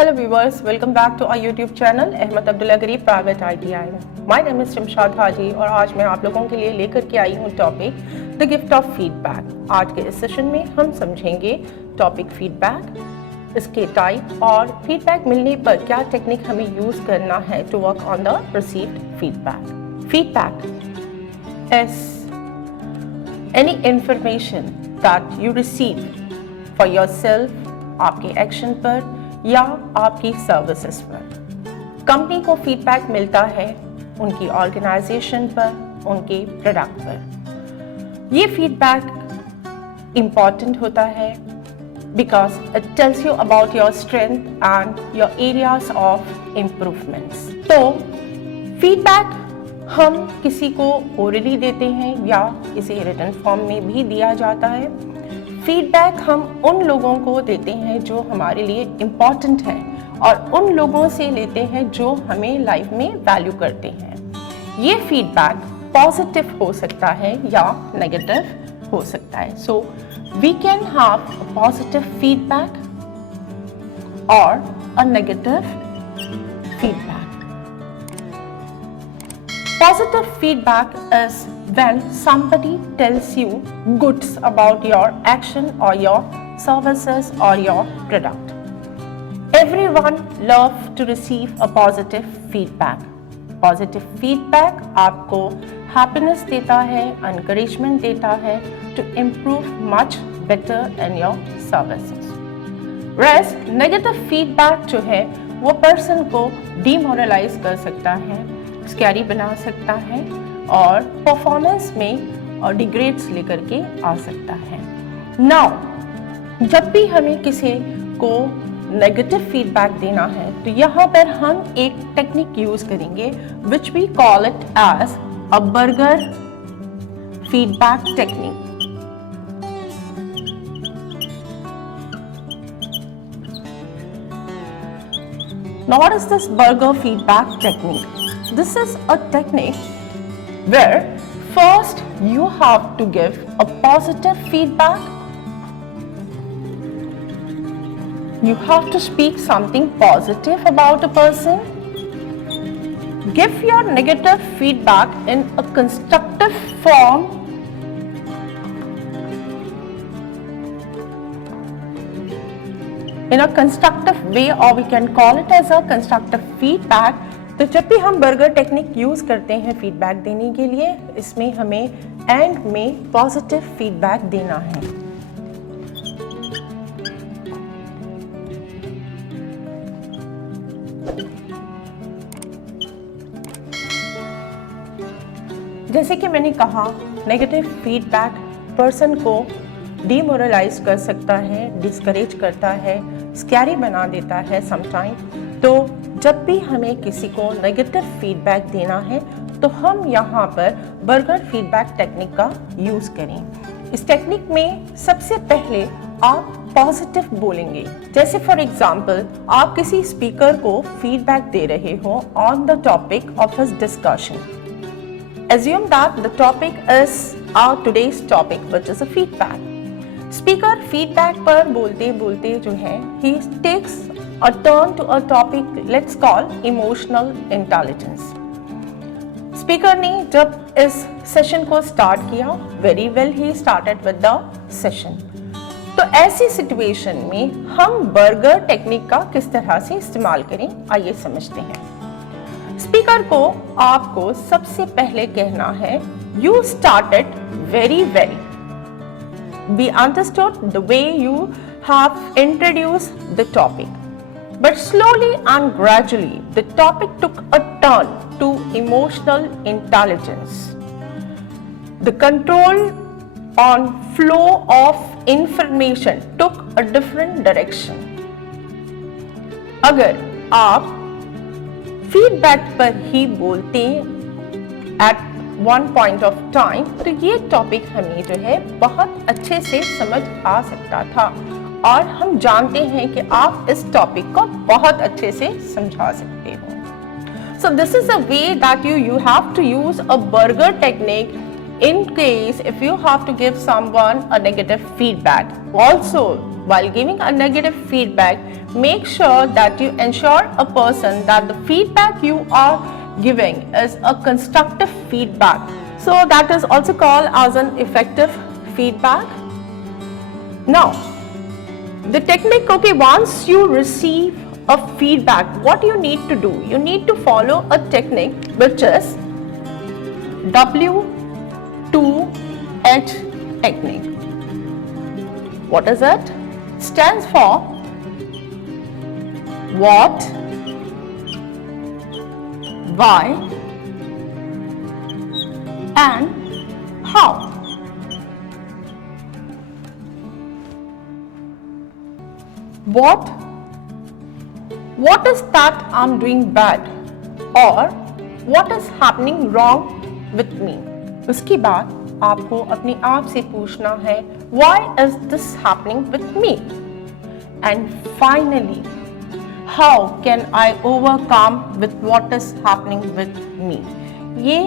Hello viewers, welcome back to our YouTube channel Ahmad Abdullah गरीब private ITI। My name is Shamshad Haji और आज मैं आप लोगों के लिए लेकर के आई हूँ topic the gift of feedback. आज के इस सेशन में हम समझेंगे टॉपिक फीडबैक, इसके टाइप और फीडबैक मिलने पर क्या टेक्निक हमें यूज करना है to work on the received feedback. Feedback is any information that you receive for yourself, आपके एक्शन पर या आपकी सर्विसेज पर। कंपनी को फीडबैक मिलता है उनकी ऑर्गेनाइजेशन पर, उनके प्रोडक्ट पर। ये फीडबैक इम्पॉर्टेंट होता है because it tells you about your strength and your areas of improvements. तो फीडबैक हम किसी को ओरली देते हैं या किसी रिटन फॉर्म में भी दिया जाता है। फीडबैक हम उन लोगों को देते हैं जो हमारे लिए इम्पॉर्टेंट हैं और उन लोगों से लेते हैं जो हमें लाइफ में वैल्यू करते हैं। ये फीडबैक पॉजिटिव हो सकता है या नेगेटिव हो सकता है। So we can have a positive feedback और a negative feedback. Positive feedback is when somebody tells you goods about your action or your services or your product. Everyone loves to receive a positive feedback. Positive feedback आपको happiness देता है, encouragement देता है to improve much better in your services. Whereas negative feedback जो है वो person को demoralize कर सकता है, स्कैरी बना सकता है और परफॉर्मेंस में और डिग्रेड्स लेकर के आ सकता है। नाउ जब भी हमें किसी को नेगेटिव फीडबैक देना है तो यहाँ पर हम एक टेक्निक यूज करेंगे which we call it as a burger feedback technique. Now what is this burger feedback technique? This is a technique where first you have to give a positive feedback. You have to speak something positive about a person. Give your negative feedback in a constructive form. In a constructive way, or we can call it as a constructive feedback. तो जब भी हम burger technique use करते हैं feedback देने के लिए, इसमें हमें एंड में पॉजिटिव फीडबैक देना है। जैसे कि मैंने कहा, नेगेटिव फीडबैक पर्सन को डिमोरलाइज कर सकता है, डिस्करेज करता है, स्कैरी बना देता है समटाइम। तो जब भी हमें किसी को नेगेटिव फीडबैक देना है तो हम यहाँ पर बर्गर फीडबैक टेक्निक का यूज करें। इस टेक्निक में सबसे पहले आप पॉजिटिव बोलेंगे। जैसे फॉर एग्जाम्पल आप किसी स्पीकर को फीडबैक दे रहे हो on the topic of his discussion. Assume that the topic is our today's topic, which is a feedback. Speaker feedback पर बोलते बोलते जो है he takes a turn to a topic let's call emotional intelligence. Speaker ने जब इस session को start किया, very well he started with the session. तो ऐसी सिचुएशन में हम बर्गर टेक्निक का किस तरह से इस्तेमाल करें, आइए समझते हैं। स्पीकर को आपको सबसे पहले कहना है you started very well. We understood the way you have introduced the topic, but slowly and gradually the topic took a turn to emotional intelligence. The control on flow of information took a different direction. अगर आप feedback पर ही बोलते at one point of time तो ये topic हमें जो है बहुत अच्छे से समझ आ सकता था और हम जानते हैं कि आप इस टॉपिक को बहुत अच्छे से समझा सकते हो। So this is a way that you have to use a burger technique in case if you have to give someone a negative feedback. Also while giving a negative feedback, make sure that you ensure a person that the feedback you are giving is a constructive feedback. So that is also called as an effective feedback. Now, the technique, okay, once you receive a feedback, what you need to do? You need to follow a technique which is W2H technique. What is it? Stands for what, why, and how. What is that I'm doing bad, or what is happening wrong with me? उसके बाद आपको अपने आप से पूछना है why is this happening with me, and finally how can I overcome with what is happening with me. ये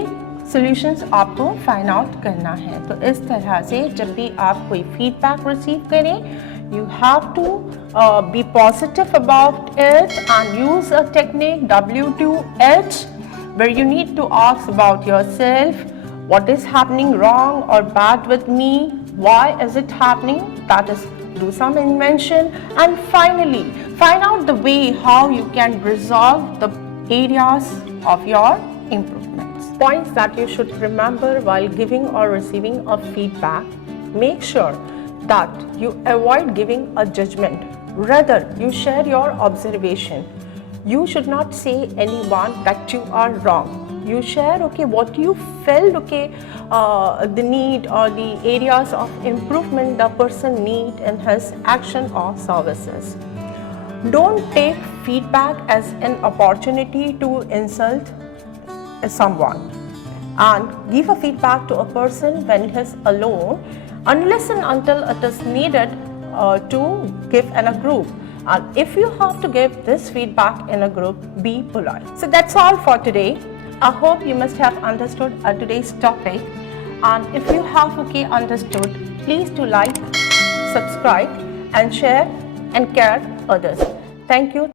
solutions आपको find out करना है. तो इस तरह से जब भी आप कोई feedback receive करें, you have to be positive about it and use a technique W2H, where you need to ask about yourself, what is happening wrong or bad with me, why is it happening, that is, do some invention, and finally find out the way how you can resolve the areas of your improvements. Points that you should remember while giving or receiving a feedback: make sure that you avoid giving a judgment, rather you share your observation. You should not say anyone that you are wrong. You share, okay, what you felt, okay, the need or the areas of improvement the person need in his action or services. Don't take feedback as an opportunity to insult someone, and give a feedback to a person when he is alone, unless and until it is needed to give in a group. And if you have to give this feedback in a group, be polite. So that's all for today. I hope you must have understood today's topic, and if you have understood, please do like, subscribe and share and care others. Thank you.